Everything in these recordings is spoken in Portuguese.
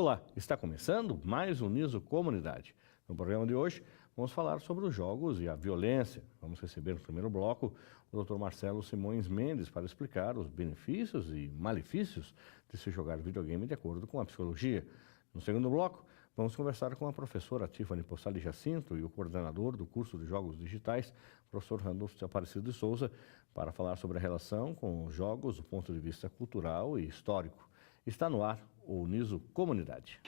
Olá, está começando mais um Niso Comunidade. No programa de hoje, vamos falar sobre os jogos e a violência. Vamos receber no primeiro bloco o Dr. Marcelo Simões Mendes para explicar os benefícios e malefícios de se jogar videogame de acordo com a psicologia. No segundo bloco, vamos conversar com a professora Tiffany Possali Jacinto e o coordenador do curso de Jogos Digitais, professor Randolph Aparecido de Souza, para falar sobre a relação com os jogos do ponto de vista cultural e histórico. Está no ar o Niso Comunidade.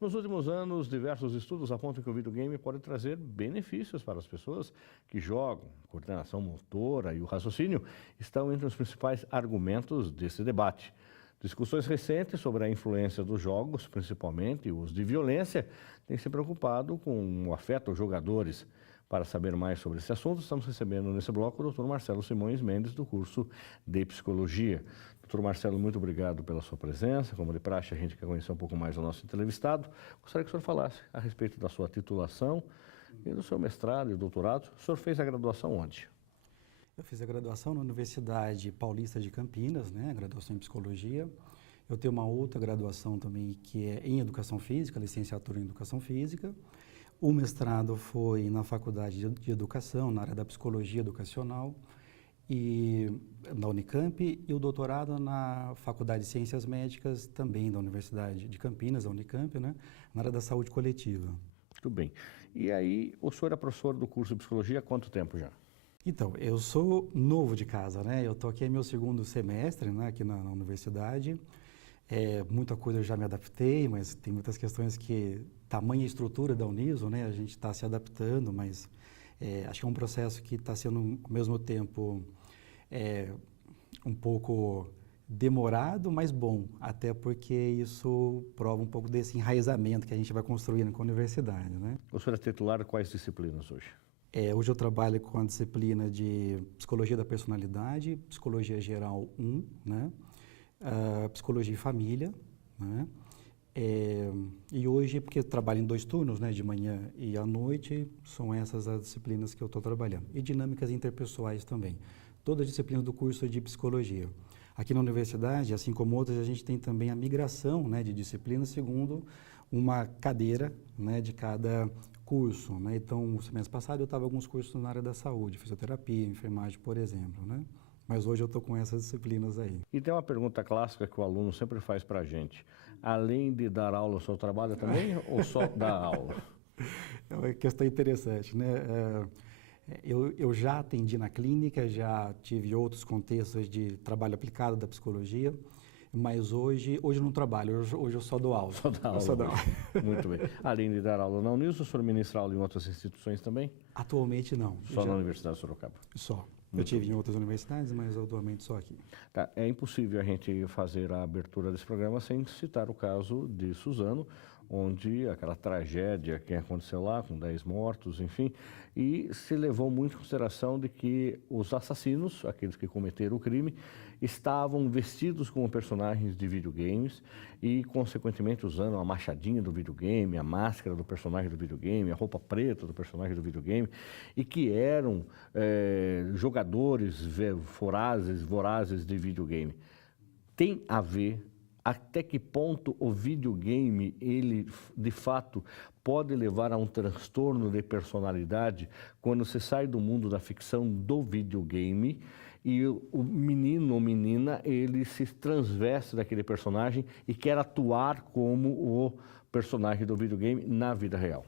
Nos últimos anos, diversos estudos apontam que o videogame pode trazer benefícios para as pessoas que jogam. A coordenação motora e o raciocínio estão entre os principais argumentos desse debate. Discussões recentes sobre a influência dos jogos, principalmente os de violência, têm se preocupado com o afeto aos jogadores. Para saber mais sobre esse assunto, estamos recebendo nesse bloco o Dr. Marcelo Simões Mendes, do curso de Psicologia. Dr. Marcelo, muito obrigado pela sua presença. Como de praxe, a gente quer conhecer um pouco mais o nosso entrevistado. Gostaria que o senhor falasse a respeito da sua titulação e do seu mestrado e doutorado. O senhor fez a graduação onde? Eu fiz a graduação na Universidade Paulista de Campinas, a graduação em Psicologia. Eu tenho uma outra graduação também que é em Educação Física, licenciatura em Educação Física. O mestrado foi na Faculdade de Educação, na área da Psicologia Educacional, e na Unicamp, e o doutorado na Faculdade de Ciências Médicas, também da Universidade de Campinas, da Unicamp, na área da saúde coletiva. Muito bem. E aí, o senhor é professor do curso de Psicologia há quanto tempo já? Então, eu sou novo de casa, Eu estou aqui, é meu segundo semestre, aqui na universidade. Muita coisa eu já me adaptei, mas tem muitas questões que, tamanha estrutura da Uniso, a gente está se adaptando, mas acho que é um processo que está sendo, ao mesmo tempo, um pouco demorado, mas bom, até porque isso prova um pouco desse enraizamento que a gente vai construindo com a universidade, O senhor é titular de quais disciplinas hoje? Hoje eu trabalho com a disciplina de Psicologia da Personalidade, Psicologia Geral 1, Psicologia e Família, e hoje, porque eu trabalho em 2 turnos, de manhã e à noite, são essas as disciplinas que eu estou trabalhando. E dinâmicas interpessoais também, todas as disciplinas do curso de Psicologia. Aqui na universidade, assim como outras, a gente tem também a migração de disciplinas segundo uma cadeira de cada curso. Então, no semestre passado eu estava em alguns cursos na área da saúde, fisioterapia, enfermagem, por exemplo. Mas hoje eu estou com essas disciplinas aí. E tem uma pergunta clássica que o aluno sempre faz para a gente. Além de dar aula, o senhor trabalha também ou só dá aula? É uma questão interessante, Eu já atendi na clínica, já tive outros contextos de trabalho aplicado da psicologia, mas hoje eu não trabalho, hoje eu só dou aula. Só dá aula. Muito bem. Além de dar aula na Uniso, o senhor ministra aula em outras instituições também? Atualmente não. Só na Universidade de Sorocaba? Só. Eu tive em outras universidades, mas atualmente só aqui. Tá. É impossível a gente fazer a abertura desse programa sem citar o caso de Suzano, onde aquela tragédia que aconteceu lá, com 10 mortos, enfim, e se levou muito em consideração de que os assassinos, aqueles que cometeram o crime, estavam vestidos como personagens de videogames e, consequentemente, usando a machadinha do videogame, a máscara do personagem do videogame, a roupa preta do personagem do videogame, e que eram jogadores vorazes de videogame. Tem a ver até que ponto o videogame, ele de fato pode levar a um transtorno de personalidade quando você sai do mundo da ficção do videogame e o menino ou menina, ele se transveste daquele personagem e quer atuar como o personagem do videogame na vida real.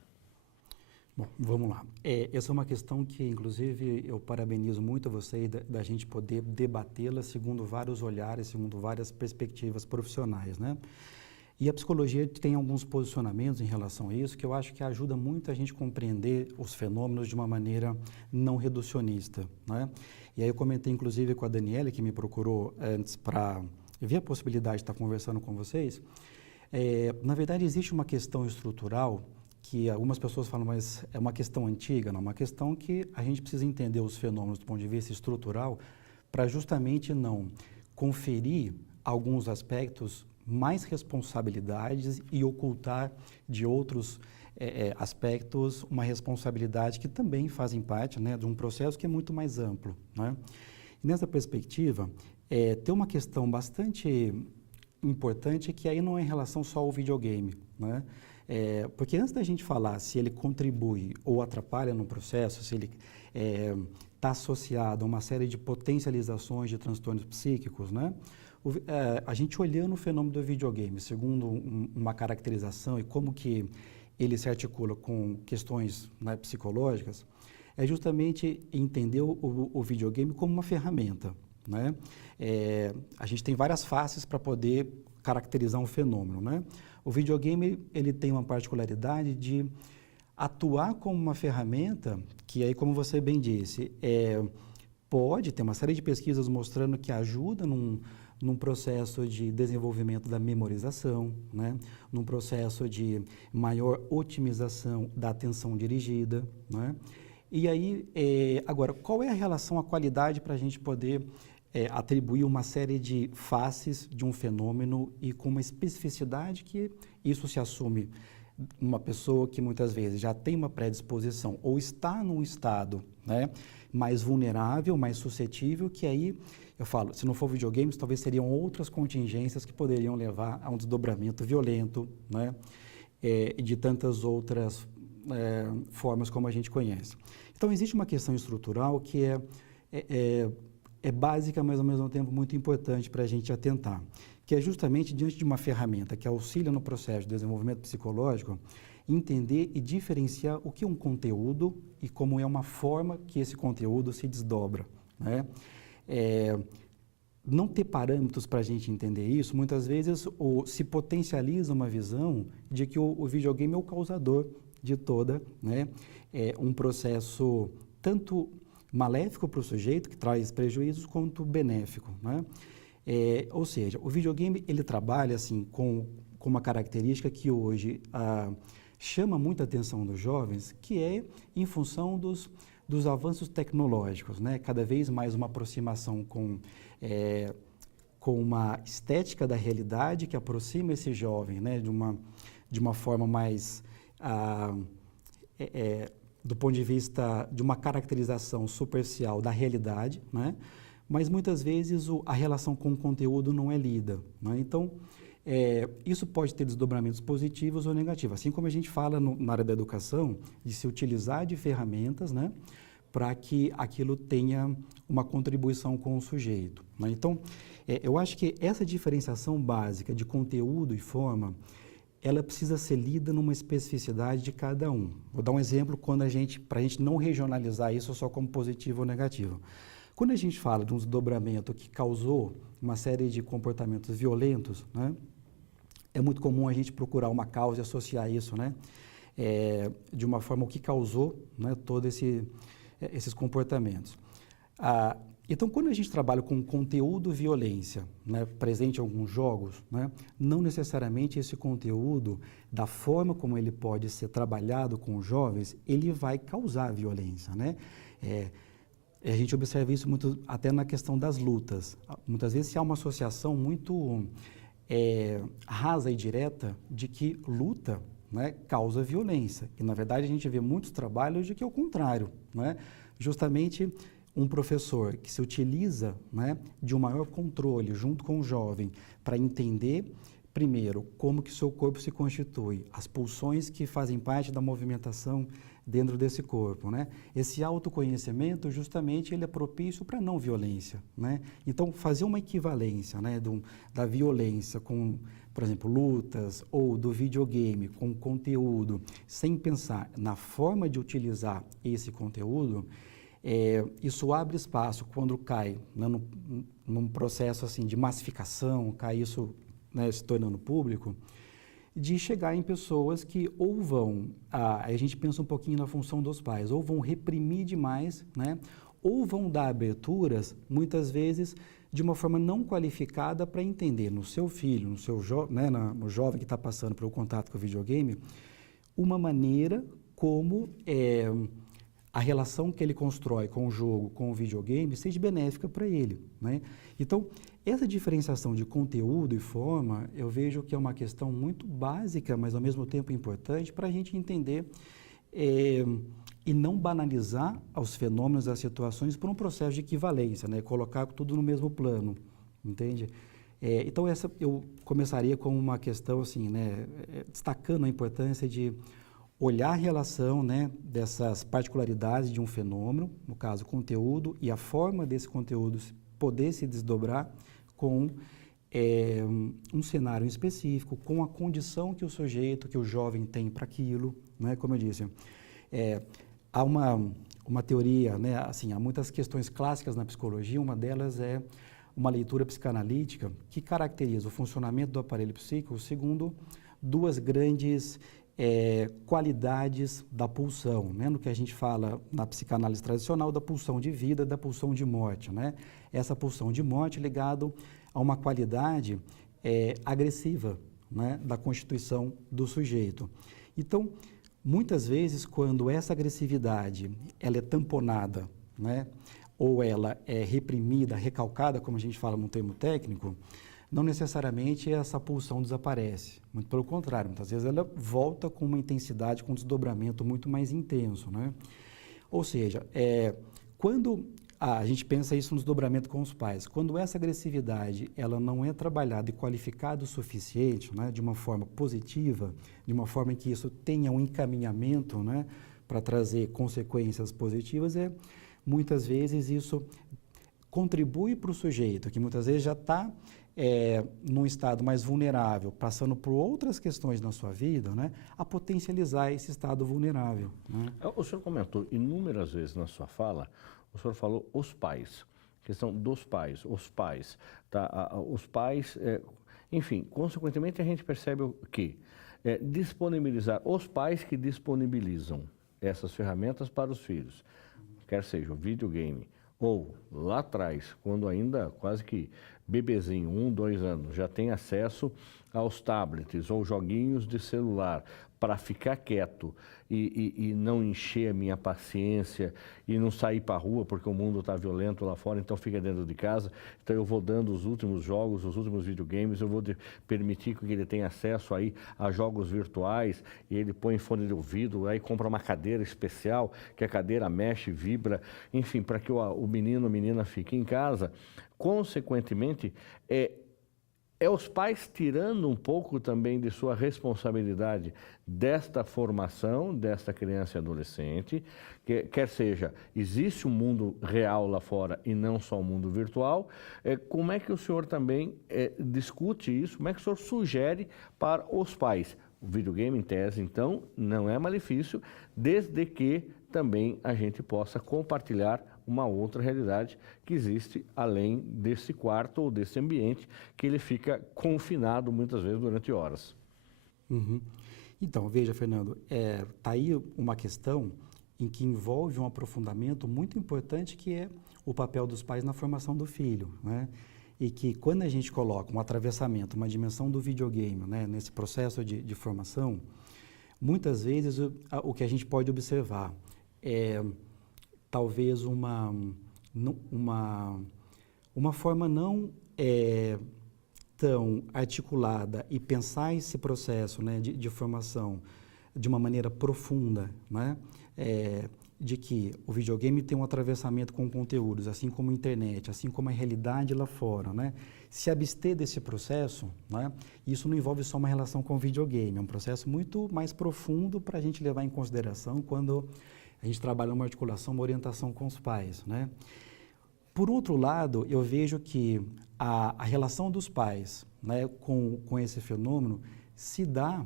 Bom, vamos lá. Essa é uma questão que, inclusive, eu parabenizo muito a você da gente poder debatê-la segundo vários olhares, segundo várias perspectivas profissionais, E a psicologia tem alguns posicionamentos em relação a isso que eu acho que ajuda muito a gente a compreender os fenômenos de uma maneira não reducionista, E aí eu comentei, inclusive, com a Daniela, que me procurou antes para ver a possibilidade de estar conversando com vocês. Na verdade, existe uma questão estrutural que algumas pessoas falam, mas é uma questão antiga, não, é uma questão que a gente precisa entender os fenômenos do ponto de vista estrutural para justamente não conferir alguns aspectos mais responsabilidades e ocultar de outros aspectos uma responsabilidade que também fazem parte, né, de um processo que é muito mais amplo, né? E nessa perspectiva, tem uma questão bastante importante que aí não é em relação só ao videogame, né? Porque antes da gente falar se ele contribui ou atrapalha no processo, se ele está associado a uma série de potencializações de transtornos psíquicos, né? A gente olhando o fenômeno do videogame, segundo uma caracterização e como que ele se articula com questões, né, psicológicas, é justamente entender o videogame como uma ferramenta, né? A gente tem várias faces para poder caracterizar um fenômeno, né? O videogame, ele tem uma particularidade de atuar como uma ferramenta que aí, como você bem disse, pode ter uma série de pesquisas mostrando que ajuda num processo de desenvolvimento da memorização, né? Num processo de maior otimização da atenção dirigida, né? E aí, agora, qual é a relação à qualidade para a gente poder atribuir uma série de faces de um fenômeno e com uma especificidade que isso se assume numa pessoa que muitas vezes já tem uma predisposição ou está num estado, né, mais vulnerável, mais suscetível, que aí, eu falo, se não for videogames, talvez seriam outras contingências que poderiam levar a um desdobramento violento, né, e de tantas outras formas como a gente conhece. Então, existe uma questão estrutural que é básica, mas ao mesmo tempo muito importante para a gente atentar, que é justamente diante de uma ferramenta que auxilia no processo de desenvolvimento psicológico, entender e diferenciar o que é um conteúdo e como é uma forma que esse conteúdo se desdobra, né? Não ter parâmetros para a gente entender isso, muitas vezes se potencializa uma visão de que o videogame é o causador de toda, né, um processo tanto maléfico para o sujeito, que traz prejuízos, quanto benéfico, né? Ou seja, o videogame ele trabalha assim, com uma característica que hoje chama muita atenção dos jovens, que é em função dos avanços tecnológicos, né? Cada vez mais uma aproximação com uma estética da realidade que aproxima esse jovem, né, de uma forma mais do ponto de vista de uma caracterização superficial da realidade, né? Mas muitas vezes a relação com o conteúdo não é lida, né? Então, isso pode ter desdobramentos positivos ou negativos, assim como a gente fala na área da educação, de se utilizar de ferramentas, né, para que aquilo tenha uma contribuição com o sujeito, né? Então, eu acho que essa diferenciação básica de conteúdo e forma, ela precisa ser lida numa especificidade de cada um. Vou dar um exemplo para a gente não regionalizar isso só como positivo ou negativo. Quando a gente fala de um desdobramento que causou uma série de comportamentos violentos, né, é muito comum a gente procurar uma causa e associar isso, né, de uma forma o que causou, né, todos esses comportamentos. Então, quando a gente trabalha com conteúdo violência, né, presente em alguns jogos, né, não necessariamente esse conteúdo, da forma como ele pode ser trabalhado com os jovens, ele vai causar violência, né? A gente observa isso muito até na questão das lutas. Muitas vezes há uma associação muito rasa e direta de que luta, né, causa violência. E, na verdade, a gente vê muitos trabalhos de que é o contrário, né? Justamente um professor que se utiliza, né, de um maior controle junto com o jovem para entender, primeiro, como que o seu corpo se constitui, as pulsões que fazem parte da movimentação dentro desse corpo, né? Esse autoconhecimento, justamente, ele é propício para a não violência, né? Então, fazer uma equivalência, né, da violência com, por exemplo, lutas ou do videogame com conteúdo, sem pensar na forma de utilizar esse conteúdo, isso abre espaço quando cai, né, num processo assim, de massificação, cai isso, né, se tornando público, de chegar em pessoas que ou vão, a gente pensa um pouquinho na função dos pais, ou vão reprimir demais, né, ou vão dar aberturas, muitas vezes, de uma forma não qualificada para entender no seu filho, no jovem que está passando pelo contato com o videogame, uma maneira como a relação que ele constrói com o jogo, com o videogame, seja benéfica para ele, né? Então, Essa diferenciação de conteúdo e forma, eu vejo que é uma questão muito básica, mas ao mesmo tempo importante para a gente entender e não banalizar os fenômenos, as situações por um processo de equivalência, né? Colocar tudo no mesmo plano, entende? Então, essa eu começaria com uma questão assim, né? Destacando a importância de olhar a relação, né, dessas particularidades de um fenômeno, no caso, conteúdo, e a forma desse conteúdo poder se desdobrar com um cenário específico, com a condição que o sujeito, que o jovem tem para aquilo, né? Como eu disse, há uma teoria, né? Assim, há muitas questões clássicas na psicologia, uma delas é uma leitura psicanalítica que caracteriza o funcionamento do aparelho psíquico segundo duas grandes qualidades da pulsão, né? No que a gente fala na psicanálise tradicional da pulsão de vida, da pulsão de morte, né? Essa pulsão de morte ligado a uma qualidade agressiva, né, da constituição do sujeito. Então, muitas vezes, quando essa agressividade ela é tamponada, né, ou ela é reprimida, recalcada, como a gente fala num termo técnico, não necessariamente essa pulsão desaparece. Muito pelo contrário, muitas vezes ela volta com uma intensidade, com um desdobramento muito mais intenso, né? Ou seja, quando a gente pensa isso no desdobramento com os pais, quando essa agressividade ela não é trabalhada e qualificada o suficiente, né, de uma forma positiva, de uma forma em que isso tenha um encaminhamento, né, para trazer consequências positivas, muitas vezes isso contribui para o sujeito, que muitas vezes já está num estado mais vulnerável, passando por outras questões na sua vida, né, a potencializar esse estado vulnerável, né? O senhor comentou inúmeras vezes na sua fala, o senhor falou os pais, questão dos pais, os pais, tá? Os pais, enfim, consequentemente a gente percebe que disponibilizar, os pais que disponibilizam essas ferramentas para os filhos, quer seja o videogame, ou lá atrás, quando ainda quase que bebezinho, 1, 2 anos, já tem acesso aos tablets ou joguinhos de celular para ficar quieto e não encher a minha paciência e não sair para a rua porque o mundo está violento lá fora, então fica dentro de casa. Então eu vou dando os últimos jogos, os últimos videogames, eu vou permitir que ele tenha acesso aí a jogos virtuais e ele põe fone de ouvido, aí compra uma cadeira especial, que a cadeira mexe, vibra, enfim, para que o menino ou menina fique em casa. Consequentemente, é os pais tirando um pouco também de sua responsabilidade desta formação, desta criança e adolescente, quer seja, existe um mundo real lá fora e não só um mundo virtual. Como é que o senhor também discute isso? Como é que o senhor sugere para os pais? O videogame, em tese, então, não é malefício, desde que também a gente possa compartilhar uma outra realidade que existe além desse quarto ou desse ambiente que ele fica confinado muitas vezes durante horas. Uhum. Então, veja, Fernando, tá aí uma questão em que envolve um aprofundamento muito importante que é o papel dos pais na formação do filho, né? E que quando a gente coloca um atravessamento, uma dimensão do videogame, né, nesse processo de formação, muitas vezes o que a gente pode observar é talvez uma forma não tão articulada e pensar esse processo, né, de formação de uma maneira profunda, né, de que o videogame tem um atravessamento com conteúdos, assim como a internet, assim como a realidade lá fora, né, se abster desse processo, né, isso não envolve só uma relação com o videogame, é um processo muito mais profundo para a gente levar em consideração quando a gente trabalha uma articulação, uma orientação com os pais, né? Por outro lado, eu vejo que a relação dos pais, né, com esse fenômeno se dá,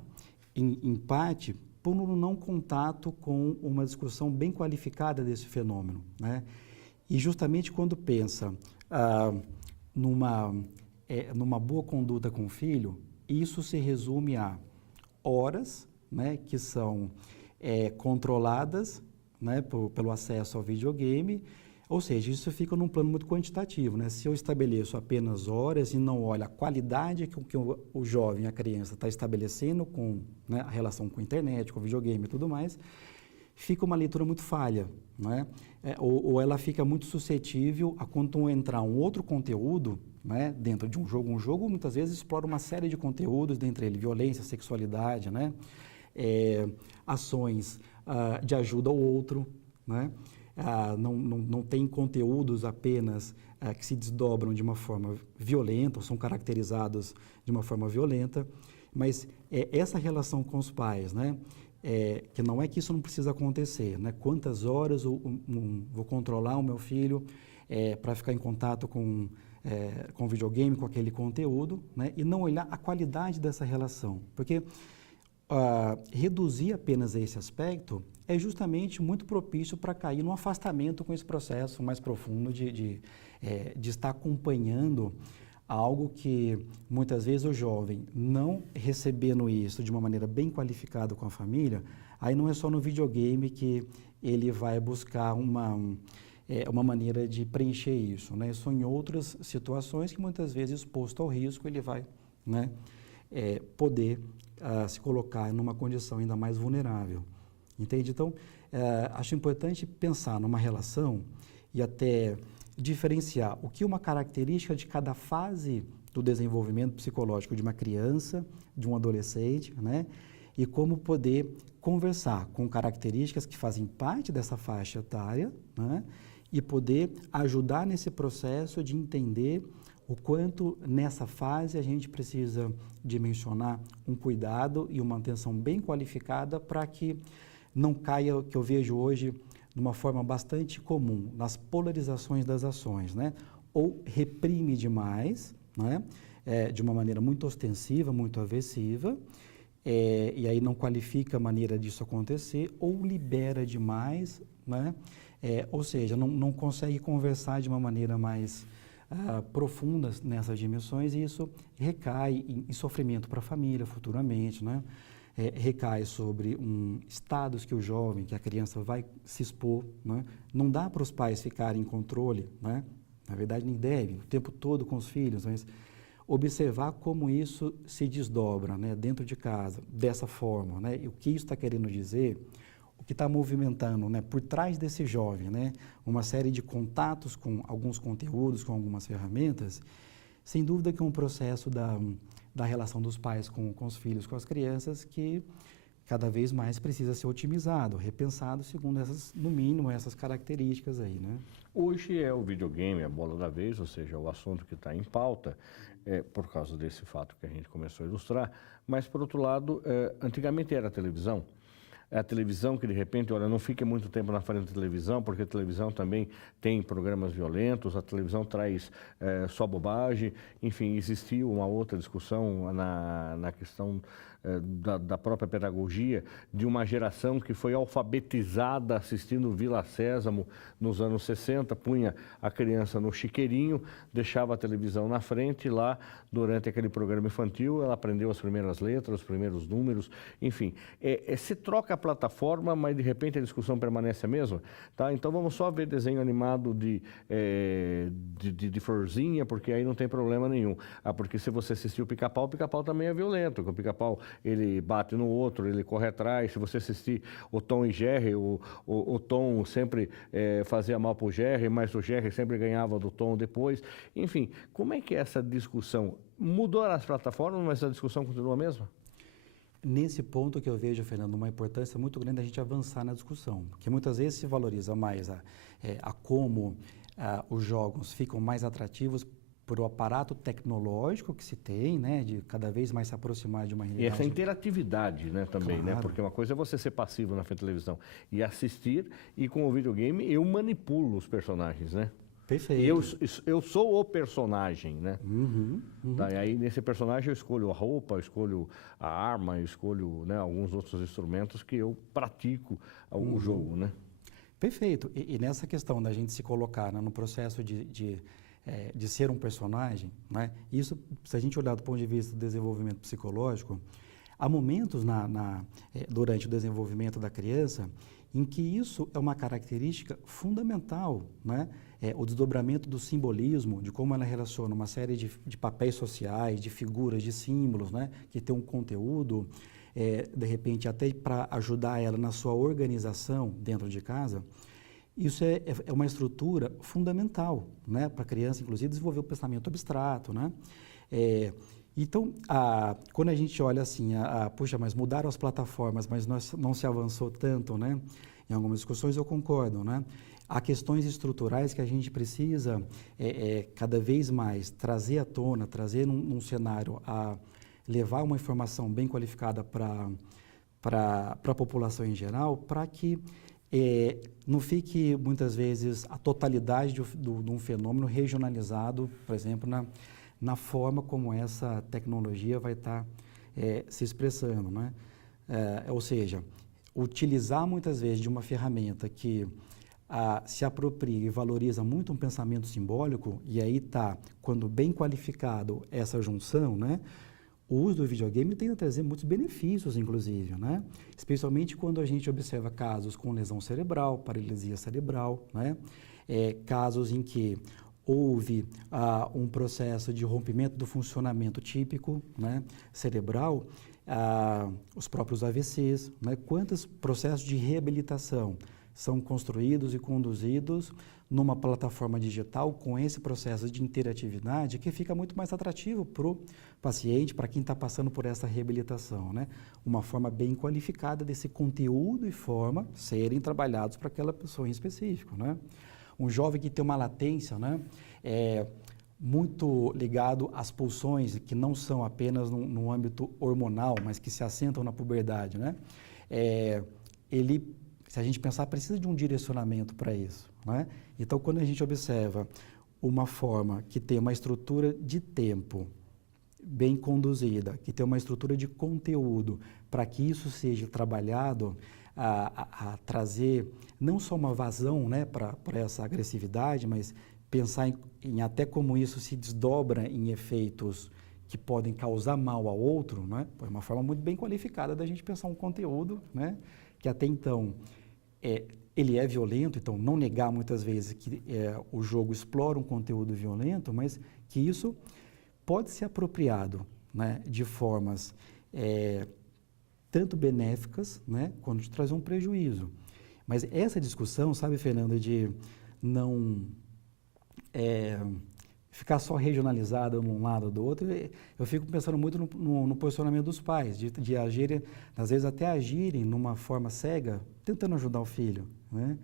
em parte, por um não contato com uma discussão bem qualificada desse fenômeno, né? E justamente quando pensa numa boa conduta com o filho, isso se resume a horas, né, que são controladas, né, pelo acesso ao videogame, ou seja, isso fica num plano muito quantitativo, né? Se eu estabeleço apenas horas e não olho a qualidade que o jovem, a criança está estabelecendo com, né, a relação com a internet, com o videogame e tudo mais, fica uma leitura muito falha, né? Ou ela fica muito suscetível a quando entrar um outro conteúdo, né, dentro de um jogo muitas vezes explora uma série de conteúdos, dentre eles violência, sexualidade, né, ações de ajuda ao outro, né, não tem conteúdos apenas que se desdobram de uma forma violenta, ou são caracterizados de uma forma violenta, mas essa relação com os pais, né, que não é que isso não precisa acontecer, né, quantas horas vou controlar o meu filho para ficar em contato com videogame, com aquele conteúdo, né, e não olhar a qualidade dessa relação, porque reduzir apenas esse aspecto é justamente muito propício para cair num afastamento com esse processo mais profundo de estar acompanhando algo que muitas vezes o jovem não recebendo isso de uma maneira bem qualificada com a família, aí não é só no videogame que ele vai buscar uma maneira de preencher isso, né? São em outras situações que muitas vezes exposto ao risco ele vai, né, poder se colocar numa condição ainda mais vulnerável, entende? Então, acho importante pensar numa relação e até diferenciar o que uma característica de cada fase do desenvolvimento psicológico de uma criança, de um adolescente, né? E como poder conversar com características que fazem parte dessa faixa etária, né? E poder ajudar nesse processo de entender o quanto nessa fase a gente precisa dimensionar um cuidado e uma atenção bem qualificada para que não caia o que eu vejo hoje de uma forma bastante comum, nas polarizações das ações, né? Ou reprime demais, né? De uma maneira muito ostensiva, muito aversiva, e aí não qualifica a maneira disso acontecer, ou libera demais, né? Ou seja, não consegue conversar de uma maneira mais profunda nessas dimensões, e isso recai em sofrimento para a família futuramente, né? Recai sobre estados que o jovem, que a criança vai se expor, né? Não dá para os pais ficarem em controle, né? Na verdade nem deve, o tempo todo com os filhos, mas observar como isso se desdobra, né, dentro de casa, dessa forma, né? E o que isso está querendo dizer, o que está movimentando, né, por trás desse jovem, né, uma série de contatos com alguns conteúdos, com algumas ferramentas, sem dúvida que é um processo da relação dos pais com os filhos, com as crianças, que cada vez mais precisa ser otimizado, repensado segundo no mínimo, essas características aí, né? Hoje é o videogame, a bola da vez, ou seja, o assunto que está em pauta, por causa desse fato que a gente começou a ilustrar, mas, por outro lado, antigamente era a televisão. É a televisão que, de repente, olha, não fique muito tempo na frente da televisão, porque a televisão também tem programas violentos, a televisão traz só bobagem, enfim, existiu uma outra discussão na questão da própria pedagogia, de uma geração que foi alfabetizada assistindo Vila Sésamo nos anos 60, punha a criança no chiqueirinho, deixava a televisão na frente e lá, durante aquele programa infantil, ela aprendeu as primeiras letras, os primeiros números, enfim. Se troca a plataforma, mas de repente a discussão permanece a mesma, tá? Então vamos só ver desenho animado de florzinha, porque aí não tem problema nenhum. Porque se você assistir o Pica-Pau também é violento, porque o Pica-Pau ele bate no outro, ele corre atrás. Se você assistir o Tom e Jerry, o Tom sempre fazia mal para o Jerry, mas o Jerry sempre ganhava do Tom depois. Enfim, como é que é essa discussão? Mudou as plataformas, mas a discussão continua a mesma? Nesse ponto que eu vejo, Fernando, uma importância muito grande a gente avançar na discussão, porque muitas vezes se valoriza mais a como os jogos ficam mais atrativos por o aparato tecnológico que se tem, né, de cada vez mais se aproximar de uma realidade. E essa interatividade, né, também, claro, né, porque uma coisa é você ser passivo na frente da televisão e assistir, e com o videogame eu manipulo os personagens, né? Perfeito. Eu sou o personagem, né? Tá, e aí nesse personagem eu escolho a roupa, eu escolho a arma, eu escolho, né, alguns outros instrumentos que eu pratico o jogo, né? Perfeito. E nessa questão da gente se colocar, né, no processo de ser um personagem, né, isso, se a gente olhar do ponto de vista do desenvolvimento psicológico, há momentos durante o desenvolvimento da criança em que isso é uma característica fundamental, né? O desdobramento do simbolismo, de como ela relaciona uma série de papéis sociais, de figuras, de símbolos, né, que tem um conteúdo, de repente até para ajudar ela na sua organização dentro de casa. Isso é uma estrutura fundamental, né, para a criança, inclusive, desenvolver o pensamento abstrato, né? Então, quando a gente olha assim, puxa, mas mudaram as plataformas, mas não se avançou tanto, né? Em algumas discussões eu concordo, né? Há questões estruturais que a gente precisa cada vez mais trazer à tona, trazer num cenário, levar uma informação bem qualificada para a população em geral, para que não fique, muitas vezes, a totalidade de um fenômeno regionalizado, por exemplo, na forma como essa tecnologia vai estar se expressando, né? Ou seja, utilizar muitas vezes de uma ferramenta que se apropria e valoriza muito um pensamento simbólico, e aí está, quando bem qualificado essa junção, né? O uso do videogame tem a trazer muitos benefícios, inclusive, né? Especialmente quando a gente observa casos com lesão cerebral, paralisia cerebral, né? Casos em que houve um processo de rompimento do funcionamento típico, né, cerebral, os próprios AVCs, né? Quantos processos de reabilitação são construídos e conduzidos numa plataforma digital com esse processo de interatividade que fica muito mais atrativo para o paciente, para quem está passando por essa reabilitação, né? Uma forma bem qualificada desse conteúdo e forma serem trabalhados para aquela pessoa em específico, né? Um jovem que tem uma latência, né, muito ligado às pulsões, que não são apenas no âmbito hormonal, mas que se assentam na puberdade, né? Ele, se a gente pensar, precisa de um direcionamento para isso, né? Então, quando a gente observa uma forma que tem uma estrutura de tempo bem conduzida, que tem uma estrutura de conteúdo, para que isso seja trabalhado, a trazer não só uma vazão, né, para essa agressividade, mas pensar em até como isso se desdobra em efeitos que podem causar mal ao outro, né? É uma forma muito bem qualificada da gente pensar um conteúdo, né, que até então ele é violento, então não negar muitas vezes que o jogo explora um conteúdo violento, mas que isso pode ser apropriado, né, de formas tanto benéficas, né, quanto de trazer um prejuízo. Mas essa discussão, sabe, Fernanda, de não ficar só regionalizada num lado ou do outro, eu fico pensando muito no posicionamento dos pais, de agirem, às vezes até agirem numa forma cega, tentando ajudar o filho, né?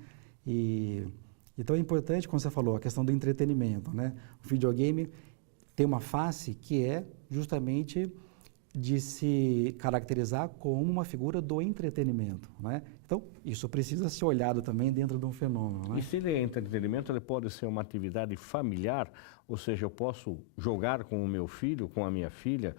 Então é importante, como você falou, a questão do entretenimento, né? O videogame tem uma face que é justamente de se caracterizar como uma figura do entretenimento, né? Então, isso precisa ser olhado também dentro de um fenômeno, né? E se ele é entretenimento, ele pode ser uma atividade familiar, ou seja, eu posso jogar com o meu filho, com a minha filha,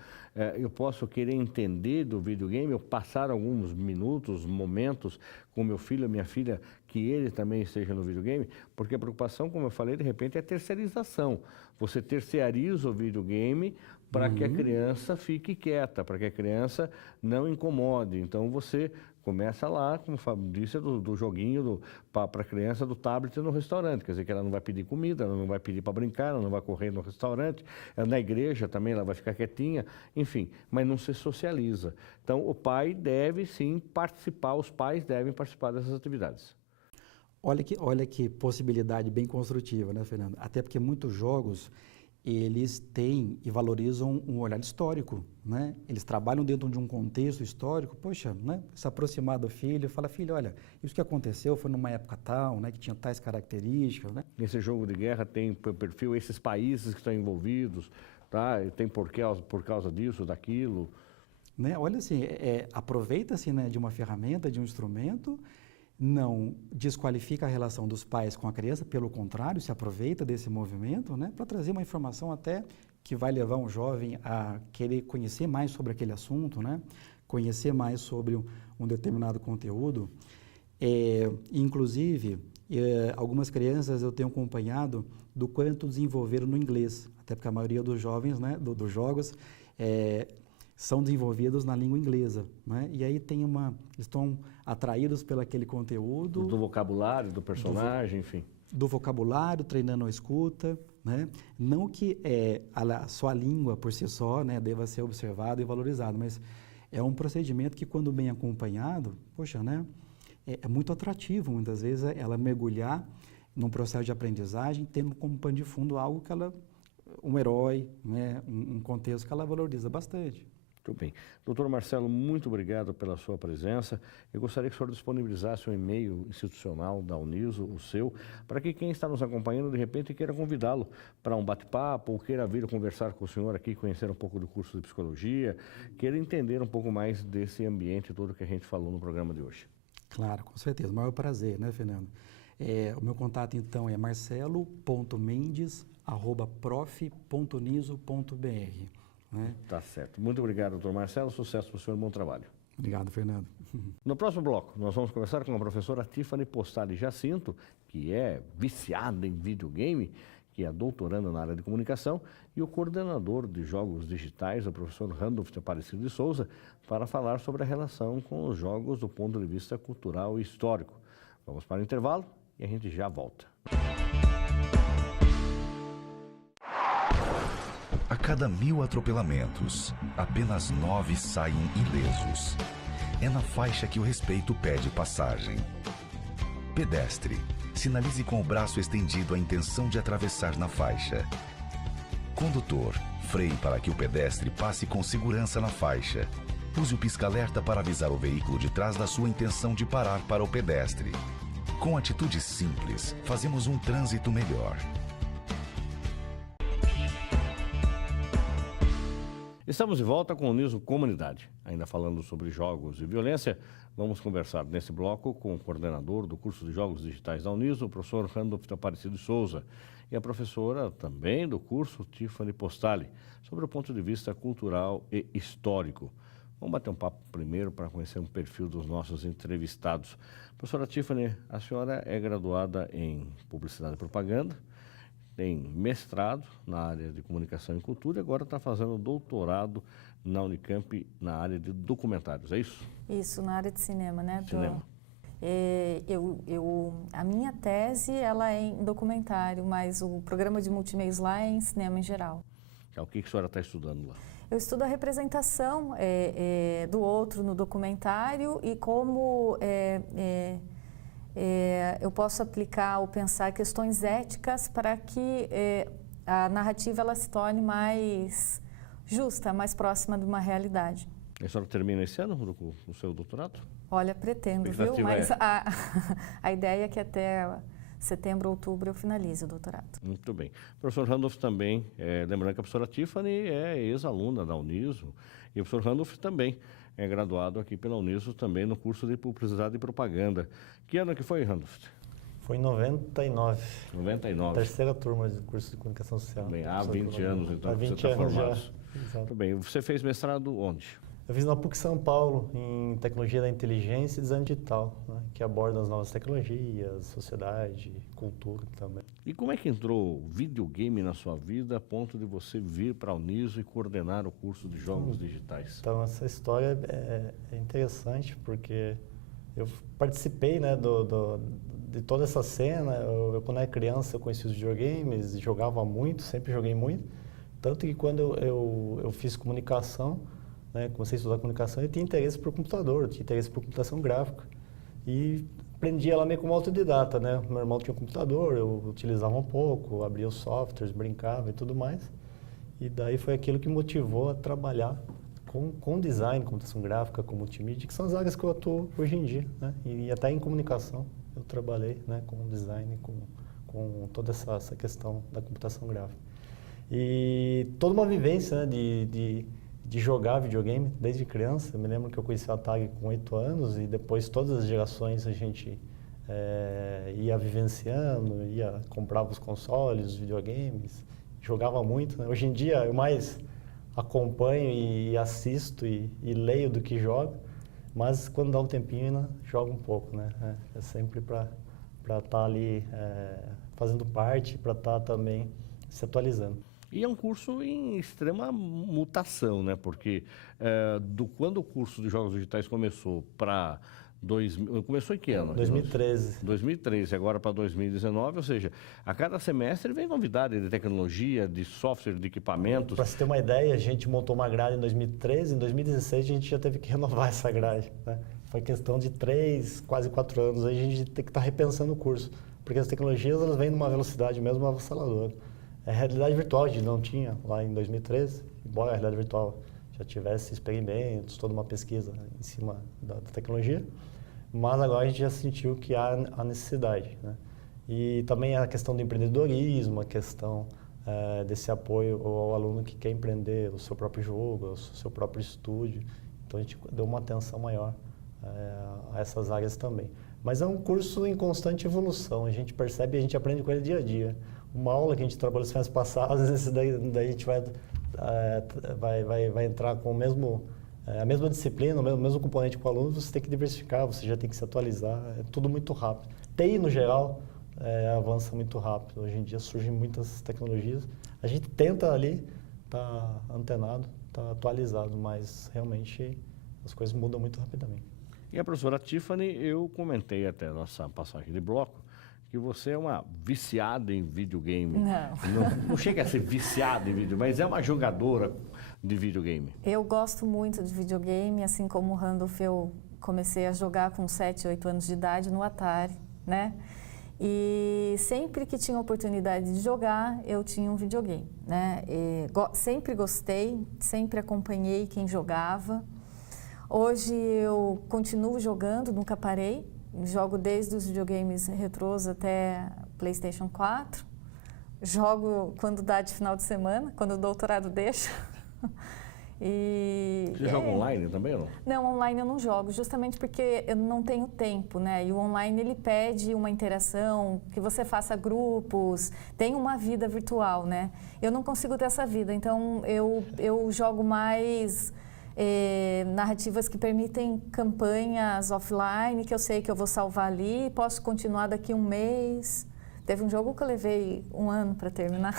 eu posso querer entender do videogame, eu passar alguns minutos, momentos com o meu filho, a minha filha, que ele também esteja no videogame, porque a preocupação, como eu falei, de repente é terceirização. Você terceiriza o videogame para que a criança fique quieta, para que a criança não incomode. Então você começa lá, como o Fábio disse, do joguinho para a criança do tablet no restaurante. Quer dizer que ela não vai pedir comida, ela não vai pedir para brincar, ela não vai correr no restaurante. Na igreja também ela vai ficar quietinha, enfim, mas não se socializa. Então o pai deve sim participar, os pais devem participar dessas atividades. Olha que possibilidade bem construtiva, né, Fernando? Até porque muitos jogos, eles têm e valorizam um olhar histórico, né? Eles trabalham dentro de um contexto histórico, poxa, né? Se aproximar do filho, fala, filho, olha, isso que aconteceu foi numa época tal, né? Que tinha tais características, né? Esse jogo de guerra tem perfil, esses países que estão envolvidos, tá? Tem por causa disso, daquilo. Né? Olha assim, aproveita-se, né, de uma ferramenta, de um instrumento, não desqualifica a relação dos pais com a criança, pelo contrário, se aproveita desse movimento, né, para trazer uma informação até que vai levar um jovem a querer conhecer mais sobre aquele assunto, né, conhecer mais sobre um determinado conteúdo. Inclusive, algumas crianças eu tenho acompanhado do quanto desenvolveram no inglês, até porque a maioria dos jovens, né, dos jogos, são desenvolvidos na língua inglesa, né? E aí estão atraídos pelo aquele conteúdo. Do vocabulário, do personagem, enfim. Do vocabulário, treinando a escuta, né? Não que só a língua por si só, né, deva ser observado e valorizado, mas é um procedimento que, quando bem acompanhado, poxa, né, é muito atrativo, muitas vezes, ela mergulhar num processo de aprendizagem, tendo como pano de fundo algo que ela, um herói, né, um contexto que ela valoriza bastante. Muito bem. Doutor Marcelo, muito obrigado pela sua presença. Eu gostaria que o senhor disponibilizasse um e-mail institucional da Uniso, o seu, para que quem está nos acompanhando, de repente, queira convidá-lo para um bate-papo ou queira vir conversar com o senhor aqui, conhecer um pouco do curso de psicologia, queira entender um pouco mais desse ambiente todo que a gente falou no programa de hoje. Claro, com certeza. O maior prazer, né, Fernando? O meu contato, então, é marcelo.mendes@prof.uniso.br. Né? Tá certo. Muito obrigado, doutor Marcelo. Sucesso para o senhor, bom trabalho. Obrigado, Fernando. No próximo bloco, nós vamos conversar com a professora Tiffany Postali Jacinto, que é viciada em videogame, que é doutoranda na área de comunicação, e o coordenador de jogos digitais, o professor Randolph Aparecido de Souza, para falar sobre a relação com os jogos do ponto de vista cultural e histórico. Vamos para o intervalo e a gente já volta. A cada 1000 atropelamentos, apenas 9 saem ilesos. É na faixa que o respeito pede passagem. Pedestre, sinalize com o braço estendido a intenção de atravessar na faixa. Condutor, freie para que o pedestre passe com segurança na faixa. Use o pisca-alerta para avisar o veículo de trás da sua intenção de parar para o pedestre. Com atitudes simples, fazemos um trânsito melhor. Estamos de volta com o Uniso Comunidade. Ainda falando sobre jogos e violência, vamos conversar nesse bloco com o coordenador do curso de Jogos Digitais da Uniso, o professor Randolph Aparecido de Souza, e a professora também do curso, Tiffany Postali, sobre o ponto de vista cultural e histórico. Vamos bater um papo primeiro para conhecer um perfil dos nossos entrevistados. Professora Tiffany, a senhora é graduada em Publicidade e Propaganda, tem mestrado na área de Comunicação e Cultura e agora está fazendo doutorado na Unicamp na área de documentários, é isso? Isso, na área de cinema, né? Cinema. A minha tese ela é em documentário, mas o programa de multimeios lá é em cinema em geral. O que a senhora está estudando lá? Eu estudo a representação do outro no documentário e como eu posso aplicar ou pensar questões éticas para que a narrativa ela se torne mais justa, mais próxima de uma realidade. A senhora termina esse ano o seu doutorado? Olha, pretendo, viu? Mas a ideia é que até setembro, outubro eu finalize o doutorado. Muito bem. O professor Randolph também, lembrando que a professora Tiffany é ex-aluna da Uniso e o professor Randolph também é graduado aqui pela Uniso também no curso de Publicidade e Propaganda. Que ano que foi, Randolph? Foi em 99. 99. Terceira turma do curso de Comunicação Social. Bem, há 20 anos, então, há 20 você está formado. Exato. Muito bem. Você fez mestrado onde? Eu fiz na PUC São Paulo, em Tecnologia da Inteligência e Design Digital, né, que aborda as novas tecnologias, sociedade, cultura também. E como é que entrou o videogame na sua vida a ponto de você vir para a Uniso e coordenar o curso de Jogos Digitais? Então, essa história é interessante porque eu participei, né, de toda essa cena. Eu, quando era criança, eu conhecia os videogames, jogava muito, sempre joguei muito. Tanto que quando eu fiz comunicação, né, comecei a estudar comunicação, eu tinha interesse por computador, eu tinha interesse por computação gráfica. E aprendi ela meio como autodidata, né? Meu irmão tinha um computador, eu utilizava um pouco, abria os softwares, brincava e tudo mais. E daí foi aquilo que motivou a trabalhar com design, computação gráfica, com multimídia, que são as áreas que eu atuo hoje em dia, né? E até em comunicação eu trabalhei, né, com design, com toda essa questão da computação gráfica. E toda uma vivência, né, de jogar videogame desde criança. Eu me lembro que eu conheci a Atari com 8 anos e depois todas as gerações a gente ia vivenciando, comprava os consoles, os videogames, jogava muito, né? Hoje em dia eu mais acompanho e assisto e leio do que jogo, mas quando dá um tempinho ainda jogo um pouco, né? É sempre para estar ali fazendo parte, para estar também se atualizando. E é um curso em extrema mutação, né? Porque quando o curso de Jogos Digitais começou para... Começou em que ano? 2013. 2013, agora para 2019, ou seja, a cada semestre vem novidade de tecnologia, de software, de equipamentos. Para você ter uma ideia, a gente montou uma grade em 2013, em 2016 a gente já teve que renovar essa grade, né? foi questão de 3, quase 4 anos, aí a gente tem que estar repensando o curso, porque as tecnologias elas vêm numa velocidade mesmo avassaladora. A realidade virtual a gente não tinha lá em 2013, embora a realidade virtual já tivesse experimentos, toda uma pesquisa em cima da tecnologia, mas agora a gente já sentiu que há a necessidade, né? E também a questão do empreendedorismo, a questão desse apoio ao aluno que quer empreender o seu próprio jogo, o seu próprio estúdio. Então a gente deu uma atenção maior a essas áreas também. Mas é um curso em constante evolução, a gente percebe e a gente aprende com ele dia a dia. Uma aula que a gente trabalhou as semanas passadas, esse daí a gente vai entrar com a mesma disciplina, o mesmo componente com o aluno, você tem que diversificar, você já tem que se atualizar, é tudo muito rápido. TI, no geral, avança muito rápido. Hoje em dia surgem muitas tecnologias. A gente tenta ali estar antenado, estar atualizado, mas realmente as coisas mudam muito rapidamente. E a professora Tiffany, eu comentei até nossa passagem de bloco, que você é uma viciada em videogame. Não chega a ser viciada em videogame, mas é uma jogadora de videogame. Eu gosto muito de videogame, assim como o Randolph, eu comecei a jogar com 7, 8 anos de idade no Atari, né? E sempre que tinha oportunidade de jogar, eu tinha um videogame, né? Sempre gostei, sempre acompanhei quem jogava. Hoje eu continuo jogando, nunca parei. Jogo desde os videogames retrôs até PlayStation 4. Jogo quando dá de final de semana, quando o doutorado deixa. Você joga online também ou não? Não, online eu não jogo, justamente porque eu não tenho tempo, né? E o online ele pede uma interação, que você faça grupos, tem uma vida virtual, né? Eu não consigo ter essa vida, então eu jogo mais narrativas que permitem campanhas offline, que eu sei que eu vou salvar ali, posso continuar daqui um mês. Teve um jogo que eu levei 1 ano para terminar.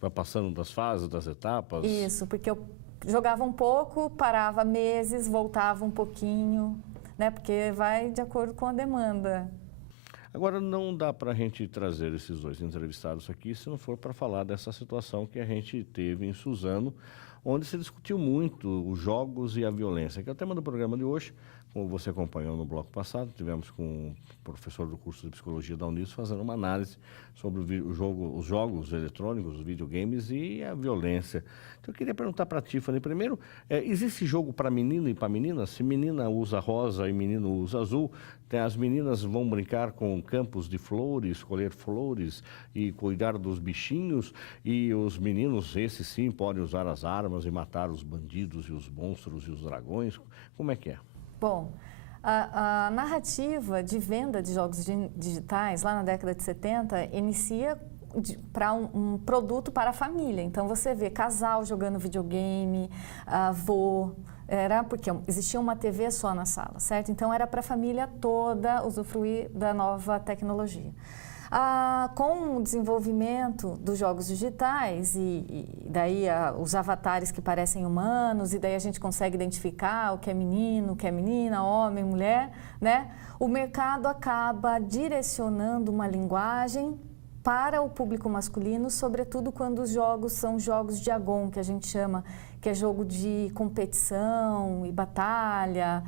Vai passando das fases, das etapas? Isso, porque eu jogava um pouco, parava meses, voltava um pouquinho, né? Porque vai de acordo com a demanda. Agora, não dá para a gente trazer esses dois entrevistados aqui se não for para falar dessa situação que a gente teve em Suzano, onde se discutiu muito os jogos e a violência, que é o tema do programa de hoje. Como você acompanhou no bloco passado, tivemos com o professor do curso de Psicologia da Unis fazendo uma análise sobre os jogos eletrônicos, os videogames e a violência. Então, eu queria perguntar para a Tiffany primeiro, existe jogo para menino e para menina? Se menina usa rosa e menino usa azul, as meninas vão brincar com campos de flores, escolher flores e cuidar dos bichinhos, e os meninos, esses sim, podem usar as armas e matar os bandidos e os monstros e os dragões. Como é que é? Bom, a narrativa de venda de jogos digitais, lá na década de 70, inicia para um produto para a família. Então, você vê casal jogando videogame, avô, porque existia uma TV só na sala, certo? Então, era para a família toda usufruir da nova tecnologia. Com o desenvolvimento dos jogos digitais e daí os avatares que parecem humanos, e daí a gente consegue identificar o que é menino, o que é menina, homem, mulher, né? O mercado acaba direcionando uma linguagem para o público masculino, sobretudo quando os jogos são jogos de agon, que a gente chama, que é jogo de competição e batalha.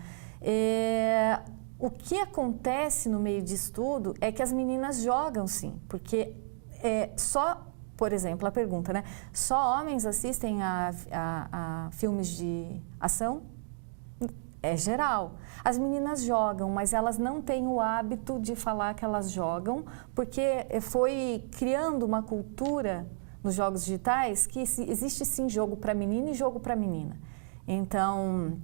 O que acontece no meio disso tudo é que as meninas jogam sim, porque por exemplo, a pergunta, né? Só homens assistem a filmes de ação? É geral. As meninas jogam, mas elas não têm o hábito de falar que elas jogam, porque foi criando uma cultura nos jogos digitais que existe sim jogo para menino e jogo para menina. Então,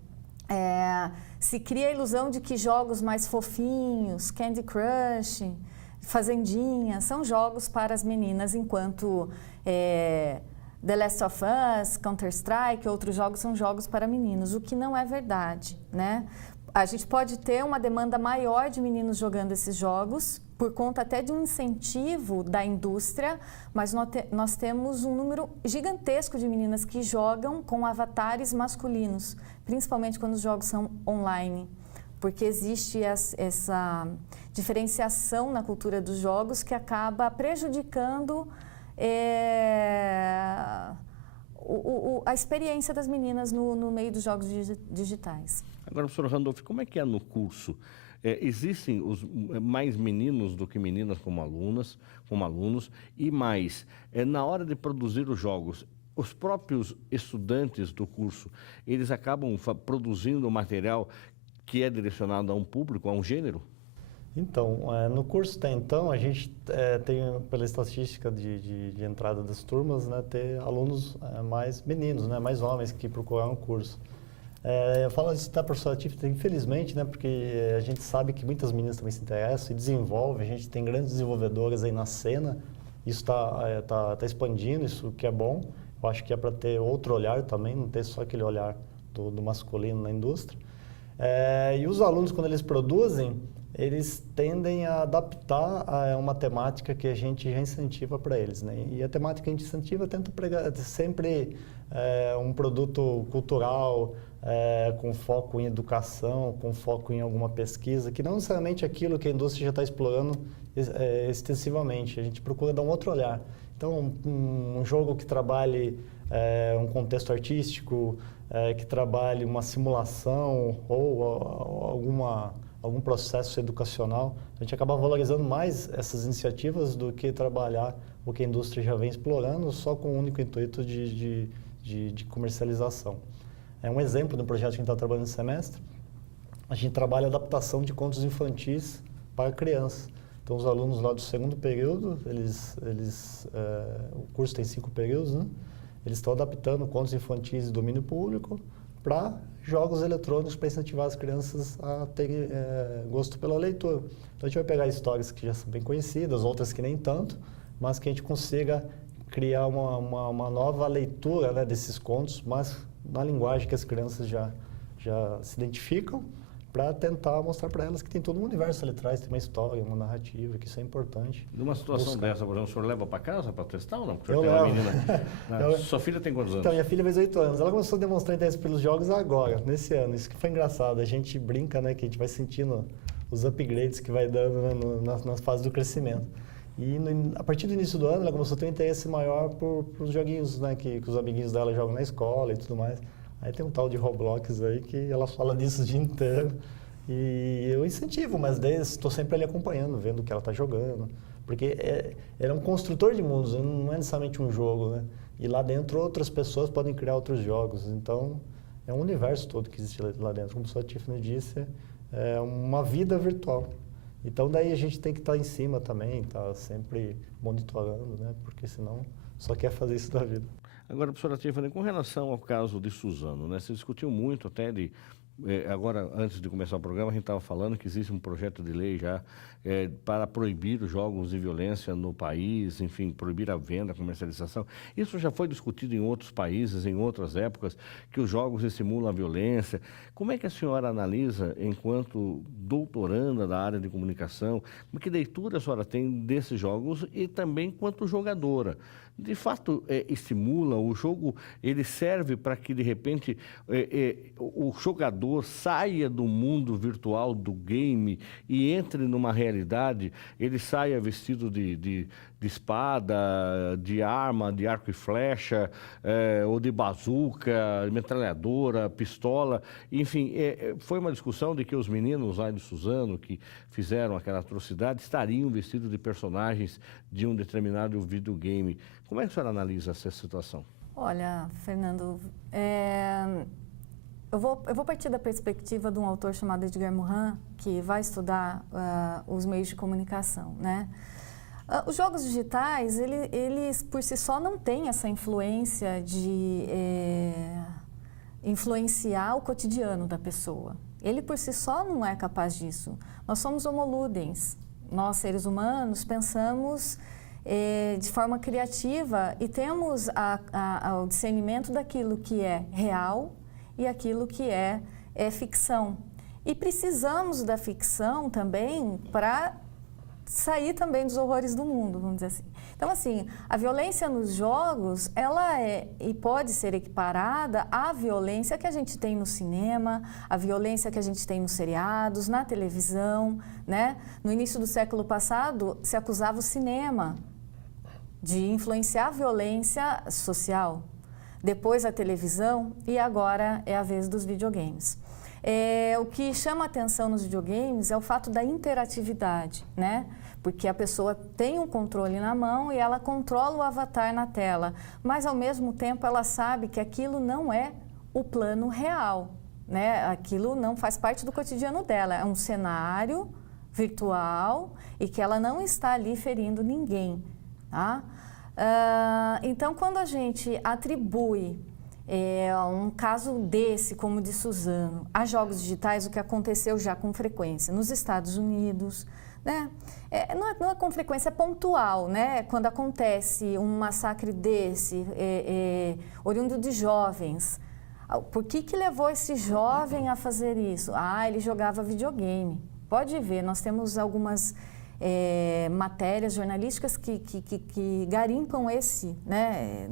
se cria a ilusão de que jogos mais fofinhos, Candy Crush, Fazendinha, são jogos para as meninas, enquanto The Last of Us, Counter-Strike, outros jogos são jogos para meninos, o que não é verdade, né? A gente pode ter uma demanda maior de meninos jogando esses jogos, por conta até de um incentivo da indústria, mas nós temos um número gigantesco de meninas que jogam com avatares masculinos, principalmente quando os jogos são online, porque existe essa diferenciação na cultura dos jogos que acaba prejudicando a experiência das meninas no meio dos jogos digitais. Agora, professor Randolph, como é que é no curso? Existem mais meninos do que meninas como alunos, e mais, na hora de produzir os jogos, os próprios estudantes do curso, eles acabam produzindo material que é direcionado a um público, a um gênero? Então, no curso até então, a gente tem, pela estatística de entrada das turmas, né, ter alunos mais meninos, né, mais homens que procuraram o curso. Eu falo isso da professora Tiffany, infelizmente, né, porque a gente sabe que muitas meninas também se interessam e desenvolvem, a gente tem grandes desenvolvedoras aí na cena, isso tá expandindo, isso que é bom. Eu acho que é para ter outro olhar também, não ter só aquele olhar do masculino na indústria. E os alunos, quando eles produzem, eles tendem a adaptar a uma temática que a gente já incentiva para eles, né? E a temática que a gente incentiva tenta pregar sempre um produto cultural, com foco em educação, com foco em alguma pesquisa, que não necessariamente aquilo que a indústria já está explorando extensivamente. A gente procura dar um outro olhar. Então, um jogo que trabalhe um contexto artístico, que trabalhe uma simulação ou algum processo educacional, a gente acaba valorizando mais essas iniciativas do que trabalhar o que a indústria já vem explorando só com o único intuito de comercialização. Um exemplo do projeto que a gente está trabalhando no semestre, a gente trabalha a adaptação de contos infantis para crianças. Então, os alunos lá do segundo período, o curso tem 5 períodos, né? Eles estão adaptando contos infantis de domínio público para jogos eletrônicos para incentivar as crianças a terem gosto pela leitura. Então, a gente vai pegar histórias que já são bem conhecidas, outras que nem tanto, mas que a gente consiga criar uma nova leitura, né, desses contos, mas na linguagem que as crianças já se identificam, para tentar mostrar para elas que tem todo um universo ali atrás, tem uma história, uma narrativa, que isso é importante. Numa situação dessa, por exemplo, o senhor leva para casa para testar ou não? Porque eu tem levo. Uma menina. Sua filha tem quantos anos? Então, minha filha fez 8 anos. Ela começou a demonstrar interesse pelos jogos agora, nesse ano. Isso que foi engraçado. A gente brinca, né, que a gente vai sentindo os upgrades que vai dando, né, nas fases do crescimento. E a partir do início do ano, ela começou a ter um interesse maior por os joguinhos, né, que os amiguinhos dela jogam na escola e tudo mais. Aí tem um tal de Roblox aí que ela fala disso o dia inteiro. E eu incentivo, mas estou sempre ali acompanhando, vendo o que ela está jogando. Porque ela é um construtor de mundos, não é necessariamente um jogo, né? E lá dentro outras pessoas podem criar outros jogos. Então, é um universo todo que existe lá dentro. Como a sua Tiffany disse, é uma vida virtual. Então, daí a gente tem que estar em cima também, estar sempre monitorando, né? Porque senão só quer fazer isso da vida. Agora, professora Tiffany, com relação ao caso de Suzano, né? Você discutiu muito até de... Agora, antes de começar o programa, a gente estava falando que existe um projeto de lei já para proibir os jogos de violência no país, enfim, proibir a venda, a comercialização. Isso já foi discutido em outros países, em outras épocas, que os jogos estimulam a violência. Como é que a senhora analisa, enquanto doutoranda da área de comunicação, que leitura a senhora tem desses jogos e também quanto jogadora? De fato, estimula o jogo, ele serve para que, de repente, o jogador saia do mundo virtual do game e entre numa realidade, ele saia vestido de espada, de arma, de arco e flecha, ou de bazuca, metralhadora, pistola, enfim, foi uma discussão de que os meninos lá de Suzano, que fizeram aquela atrocidade, estariam vestidos de personagens de um determinado videogame. Como é que a senhora analisa essa situação? Olha, Fernando, eu vou partir da perspectiva de um autor chamado Edgar Morin, que vai estudar os meios de comunicação, né? Os jogos digitais, eles por si só não têm essa influência de influenciar o cotidiano da pessoa. Ele por si só não é capaz disso. Nós somos homo ludens. Nós, seres humanos, pensamos de forma criativa e temos o discernimento daquilo que é real e aquilo que é ficção. E precisamos da ficção também para sair também dos horrores do mundo, vamos dizer assim. Então, assim, a violência nos jogos, ela e pode ser equiparada à violência que a gente tem no cinema, à violência que a gente tem nos seriados, na televisão, né? No início do século passado, se acusava o cinema de influenciar a violência social. depois a televisão e agora é a vez dos videogames. O que chama a atenção nos videogames é o fato da interatividade, né? Porque a pessoa tem um controle na mão e ela controla o avatar na tela, mas ao mesmo tempo ela sabe que aquilo não é o plano real, né? Aquilo não faz parte do cotidiano dela, é um cenário virtual e que ela não está ali ferindo ninguém, tá? Então, quando a gente atribui um caso desse, como de Suzano, a jogos digitais, o que aconteceu já com frequência nos Estados Unidos, né? Não é com frequência, é pontual, né? Quando acontece um massacre desse, oriundo de jovens, por que levou esse jovem a fazer isso? Ele jogava videogame. Pode ver, nós temos algumas matérias jornalísticas que garimpam esse, né?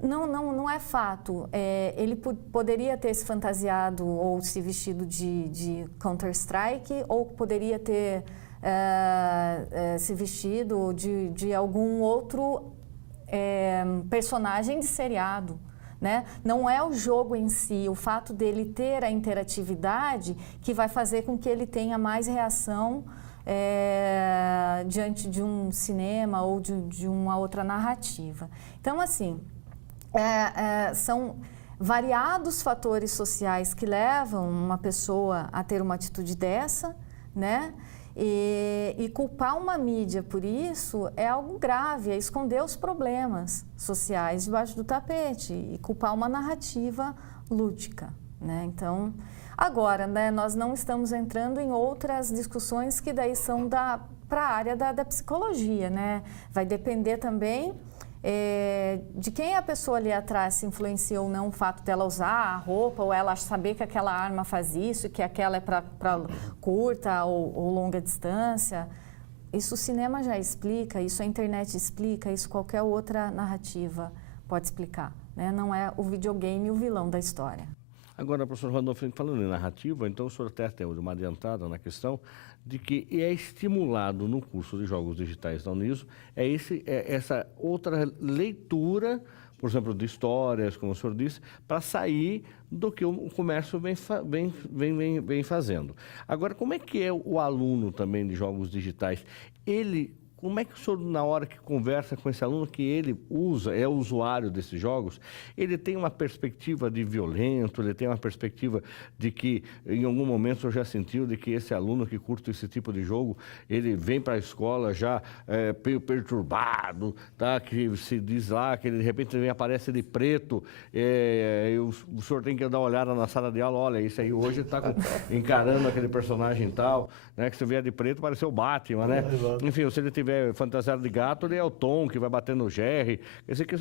Não é fato. Ele poderia ter se fantasiado ou se vestido de Counter-Strike, ou poderia ter se vestido de algum outro personagem de seriado, né? Não é o jogo em si, o fato dele ter a interatividade que vai fazer com que ele tenha mais reação diante de um cinema ou de uma outra narrativa. Então, assim, são variados fatores sociais que levam uma pessoa a ter uma atitude dessa, né? E culpar uma mídia por isso é algo grave, é esconder os problemas sociais debaixo do tapete e culpar uma narrativa lúdica, né? Então, agora, né, nós não estamos entrando em outras discussões que daí são para a área da psicologia, né? Vai depender também de quem a pessoa ali atrás se influencia ou não o fato dela usar a roupa ou ela saber que aquela arma faz isso, que aquela é para curta ou longa distância. Isso o cinema já explica, isso a internet explica, isso qualquer outra narrativa pode explicar, né? Não é o videogame o vilão da história. Agora, professor Randolph, falando em narrativa, então o senhor até tem uma adiantada na questão de que é estimulado no curso de jogos digitais da Uniso essa outra leitura, por exemplo, de histórias, como o senhor disse, para sair do que o comércio vem fazendo. Agora, como é que é o aluno também de jogos digitais? Como é que o senhor, na hora que conversa com esse aluno, que ele é usuário desses jogos, ele tem uma perspectiva de violento, ele tem uma perspectiva de que, em algum momento, o senhor já sentiu de que esse aluno que curte esse tipo de jogo, ele vem para a escola já perturbado, tá? Que se diz lá que ele, de repente ele aparece de preto, o senhor tem que dar uma olhada na sala de aula, olha, isso aí hoje está encarando aquele personagem tal, né? Que se vier de preto, pareceu o Batman, né? Enfim, se ele tiver fantasiado de gato, ele é o Tom que vai bater no Jerry. Esse aqui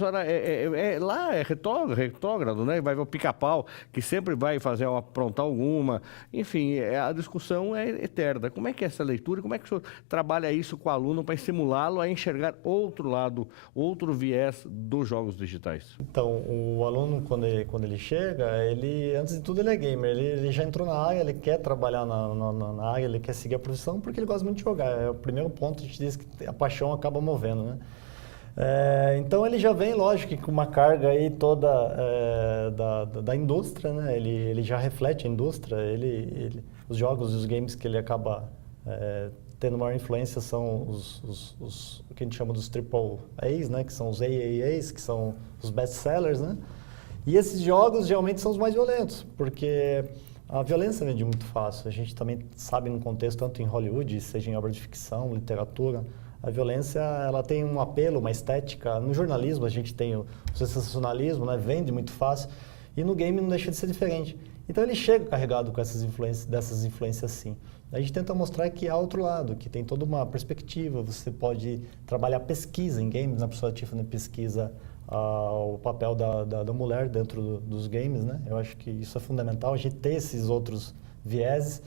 lá é retrógrado, né? Vai ver o Pica-Pau, que sempre vai aprontar alguma. Enfim, a discussão é eterna. Como é que é essa leitura? Como é que o senhor trabalha isso com o aluno para estimulá-lo a enxergar outro lado, outro viés dos jogos digitais? Então, o aluno, quando ele chega, antes de tudo, ele é gamer. Ele já entrou na área, ele quer trabalhar na área, ele quer seguir a profissão porque ele gosta muito de jogar. É o primeiro ponto, a gente diz que a paixão acaba movendo, né? Então ele já vem, lógico, com uma carga aí toda da indústria, né? Ele já reflete a indústria, os jogos e os games que ele acaba tendo maior influência são o que a gente chama dos triple A's, né? Que são os AAAs, que são os best-sellers, né? E esses jogos geralmente são os mais violentos, porque a violência vende muito fácil. A gente também sabe no contexto, tanto em Hollywood, seja em obra de ficção, literatura, a violência ela tem um apelo, uma estética. No jornalismo a gente tem o sensacionalismo, né? Vende muito fácil, e no game não deixa de ser diferente. Então ele chega carregado com dessas influências sim. A gente tenta mostrar que há outro lado, que tem toda uma perspectiva. Você pode trabalhar pesquisa em games, na professora Tiffany pesquisa o papel da mulher dentro dos games, né? Eu acho que isso é fundamental, a gente ter esses outros vieses.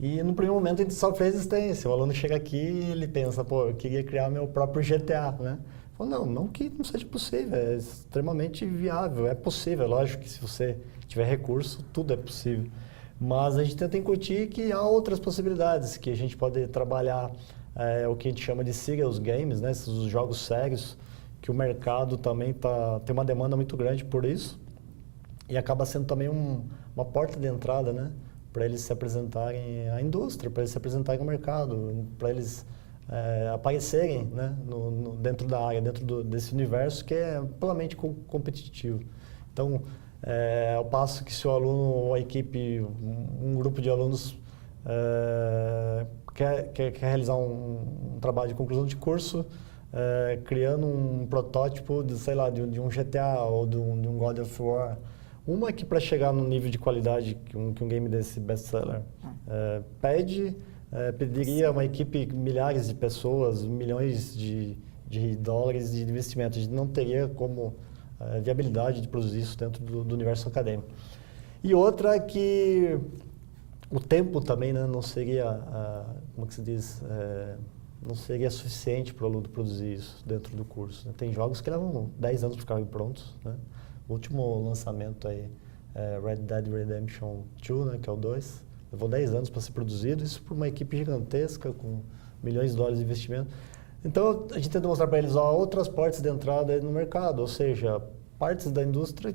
E no primeiro momento a gente sofre resistência. O aluno chega aqui e ele pensa, pô, eu queria criar meu próprio GTA, né? Falo, não que não seja possível, é extremamente viável, é possível, é lógico que se você tiver recurso, tudo é possível. Mas a gente tenta incutir que há outras possibilidades, que a gente pode trabalhar o que a gente chama de serious games, né? Os jogos sérios, que o mercado também tem uma demanda muito grande por isso e acaba sendo também uma porta de entrada, né, para eles se apresentarem à indústria, para eles se apresentarem ao mercado, para eles aparecerem, né, dentro da área, dentro desse universo que é amplamente competitivo. Então, ao passo que se o aluno ou a equipe, um grupo de alunos quer realizar um trabalho de conclusão de curso, criando um protótipo de, sei lá, de um GTA ou de um God of War, uma que para chegar no nível de qualidade que um game desse best-seller pediria uma equipe, milhares de pessoas, milhões de dólares de investimento. A gente não teria como viabilidade de produzir isso dentro do universo acadêmico. E outra é que o tempo também, né, não seria, como que se diz, não seria suficiente para o aluno produzir isso dentro do curso, né? Tem jogos que levam 10 anos para ficarem prontos, né? O último lançamento aí, Red Dead Redemption 2, né, que é o 2, levou 10 anos para ser produzido, isso por uma equipe gigantesca, com milhões de dólares de investimento. Então, a gente tenta mostrar para eles outras portas de entrada no mercado, ou seja, partes da indústria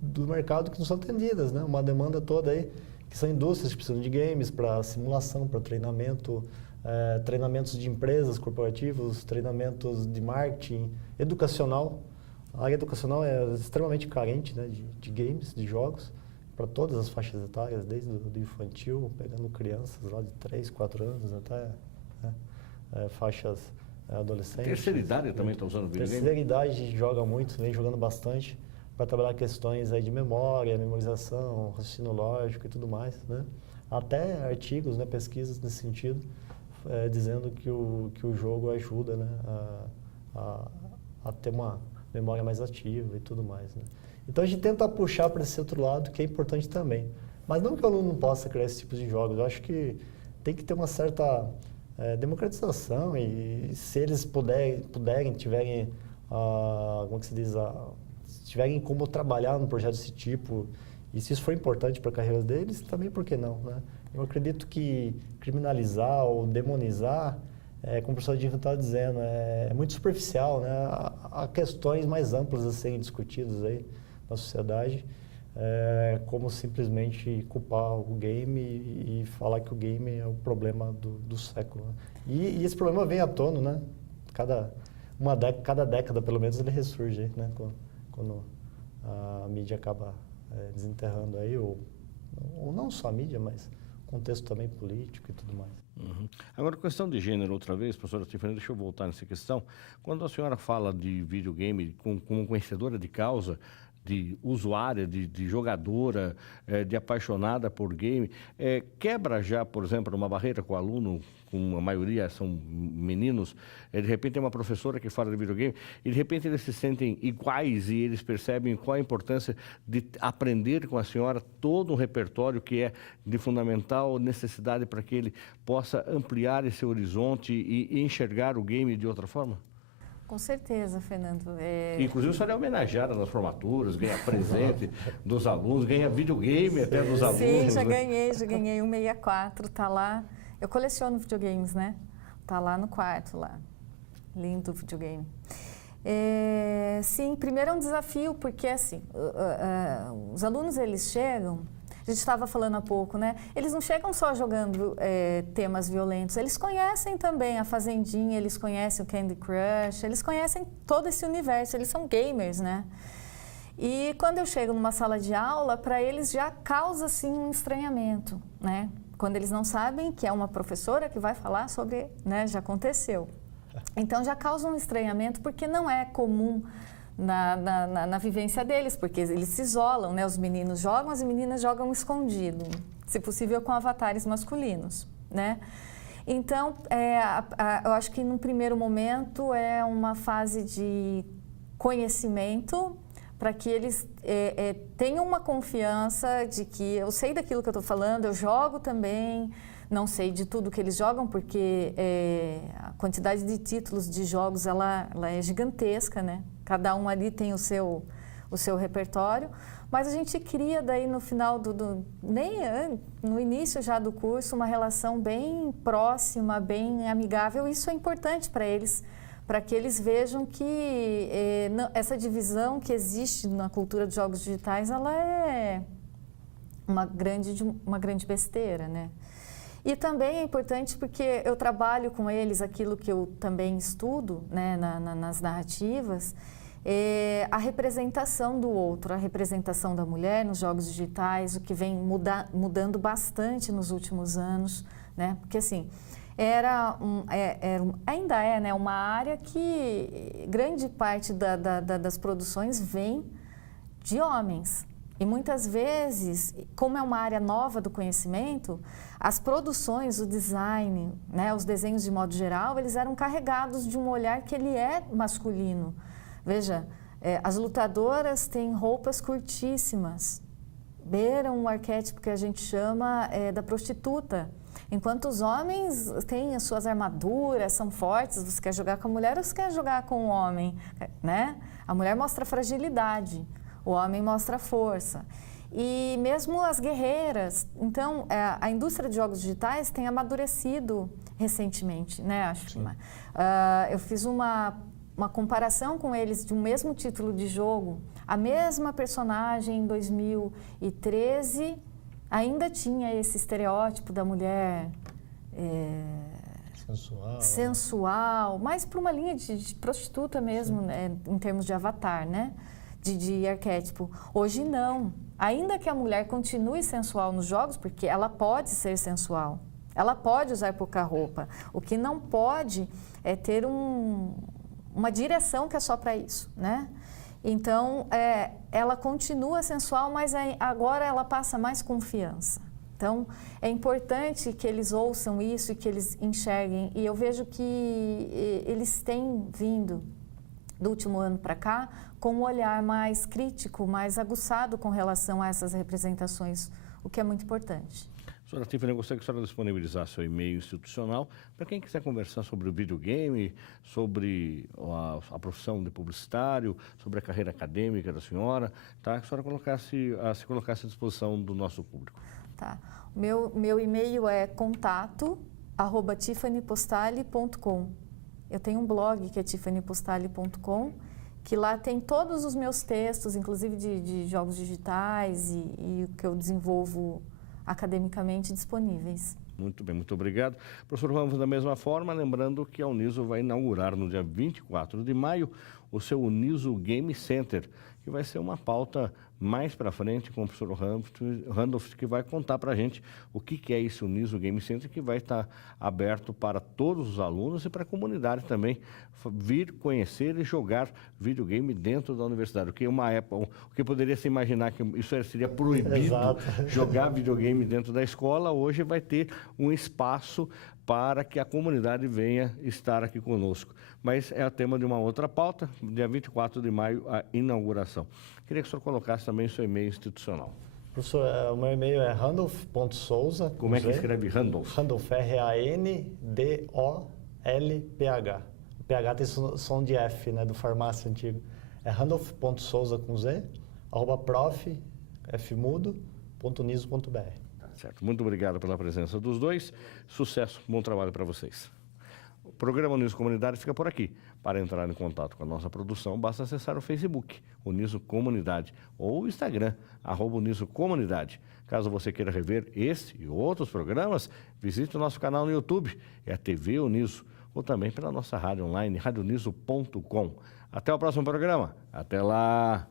do mercado que não são atendidas, né? Uma demanda toda aí, que são indústrias que precisam de games para simulação, para treinamento, treinamentos de empresas corporativos, treinamentos de marketing, educacional. A área educacional é extremamente carente, né, de games, de jogos, para todas as faixas etárias, desde o infantil, pegando crianças lá de 3, 4 anos até faixas adolescentes. Terceira idade também está usando videogame? Terceira idade joga muito, vem jogando bastante, para trabalhar questões aí de memória, memorização, raciocínio lógico e tudo mais, né? Até artigos, né, pesquisas nesse sentido, dizendo que o jogo ajuda, né, a ter uma memória mais ativa e tudo mais, né? Então a gente tenta puxar para esse outro lado, que é importante também. Mas não que o aluno não possa criar esse tipo de jogos, eu acho que tem que ter uma certa democratização e se eles puderem, tiverem, como que se diz, tiverem como trabalhar num projeto desse tipo, e se isso for importante para a carreira deles, também por que não, né? Eu acredito que criminalizar ou demonizar, como o professor Edinho estava dizendo, é muito superficial, né? Há questões mais amplas a serem discutidas aí na sociedade, como simplesmente culpar o game e falar que o game é o problema do século, né? E esse problema vem à tona, né? Cada década, pelo menos, ele ressurge, né? Quando a mídia acaba desenterrando aí, ou não só a mídia, mas contexto também político e tudo mais. Uhum. Agora, questão de gênero, outra vez, professora Tiffany, deixa eu voltar nessa questão. Quando a senhora fala de videogame como conhecedora de causa, de usuária, de jogadora, de apaixonada por game, quebra já, por exemplo, uma barreira com o aluno, com a maioria são meninos, de repente tem uma professora que fala de videogame e de repente eles se sentem iguais e eles percebem qual a importância de aprender com a senhora todo um repertório que é de fundamental necessidade para que ele possa ampliar esse horizonte e enxergar o game de outra forma? Com certeza, Fernando. Inclusive, a senhora é homenageada nas formaturas, ganha presente dos alunos, ganha videogame até dos alunos. Sim, já ganhei um 64, tá lá. Eu coleciono videogames, né? Tá lá no quarto, lá. Lindo videogame. Sim, primeiro é um desafio, porque assim, os alunos, eles chegam, a gente estava falando há pouco, né? Eles não chegam só jogando temas violentos, eles conhecem também a Fazendinha, eles conhecem o Candy Crush, eles conhecem todo esse universo, eles são gamers, né? E quando eu chego numa sala de aula, para eles já causa, assim, um estranhamento, né? Quando eles não sabem que é uma professora que vai falar sobre, né, já aconteceu. Então já causa um estranhamento porque não é comum na vivência deles, porque eles se isolam, né? Os meninos jogam, as meninas jogam escondido, se possível com avatares masculinos, né? Então, eu acho que num primeiro momento é uma fase de conhecimento para que eles tenham uma confiança de que eu sei daquilo que eu estou falando, eu jogo também, não sei de tudo que eles jogam, porque a quantidade de títulos de jogos ela é gigantesca, né? Cada um ali tem o seu repertório, mas a gente cria daí no final no início já do curso, uma relação bem próxima, bem amigável. Isso é importante para eles, para que eles vejam que essa divisão que existe na cultura de jogos digitais, ela é uma grande besteira, né? E também é importante porque eu trabalho com eles aquilo que eu também estudo, né, nas narrativas, a representação do outro, a representação da mulher nos jogos digitais, o que vem mudando bastante nos últimos anos, né? Porque assim, ainda é, né, uma área que grande parte das produções vem de homens. E muitas vezes, como é uma área nova do conhecimento, as produções, o design, né, os desenhos de modo geral, eles eram carregados de um olhar que ele é masculino. Veja, as lutadoras têm roupas curtíssimas, beiram o arquétipo que a gente chama da prostituta. Enquanto os homens têm as suas armaduras, são fortes, você quer jogar com a mulher ou você quer jogar com o homem, né? A mulher mostra fragilidade, o homem mostra força. E mesmo as guerreiras. Então, a indústria de jogos digitais tem amadurecido recentemente, né? Acho. Eu fiz uma comparação com eles de um mesmo título de jogo. A mesma personagem em 2013 ainda tinha esse estereótipo da mulher sensual, mais para uma linha de prostituta mesmo, né, em termos de avatar, né? De arquétipo. Hoje não. Ainda que a mulher continue sensual nos jogos, porque ela pode ser sensual, ela pode usar pouca roupa. O que não pode é ter uma direção que é só para isso, né? Então, ela continua sensual, mas agora ela passa mais confiança. Então, é importante que eles ouçam isso e que eles enxerguem. E eu vejo que eles têm vindo, do último ano para cá, com um olhar mais crítico, mais aguçado com relação a essas representações, o que é muito importante. Senhora Tiffany, eu gostaria que a senhora disponibilizar seu e-mail institucional para quem quiser conversar sobre o videogame, sobre a profissão de publicitário, sobre a carreira acadêmica da senhora, tá? Que a senhora se colocasse à disposição do nosso público. Tá. Meu e-mail é contato@tiffanypostale.com. Eu tenho um blog que é tiffanypostale.com, que lá tem todos os meus textos, inclusive de jogos digitais e o que eu desenvolvo academicamente disponíveis. Muito bem, muito obrigado. Professor Ramos, da mesma forma, lembrando que a Uniso vai inaugurar no dia 24 de maio o seu Uniso Game Center, que vai ser uma pauta mais para frente com o professor Randolph, que vai contar para a gente o que é esse Uniso Game Center, que vai estar aberto para todos os alunos e para a comunidade também vir conhecer e jogar videogame dentro da universidade. O que o que poderia se imaginar que isso seria proibido, exato, jogar videogame dentro da escola, hoje vai ter um espaço para que a comunidade venha estar aqui conosco. Mas é o tema de uma outra pauta, dia 24 de maio, a inauguração. Queria que o senhor colocasse também o seu e-mail institucional. Professor, o meu e-mail é randolph.souza. Como é que escreve Randolph? Randolph, R-A-N-D-O-L-P-H. O PH tem som de F, né, do farmácia antigo. É randolph.souza com Z, @prof.fmudo.uniso.br. Certo. Muito obrigado pela presença dos dois. Sucesso, bom trabalho para vocês. O programa Uniso Comunidade fica por aqui. Para entrar em contato com a nossa produção, basta acessar o Facebook, Uniso Comunidade, ou o Instagram, @Uniso Comunidade. Caso você queira rever este e outros programas, visite o nosso canal no YouTube, é a TV Uniso, ou também pela nossa rádio online, radioniso.com. Até o próximo programa. Até lá!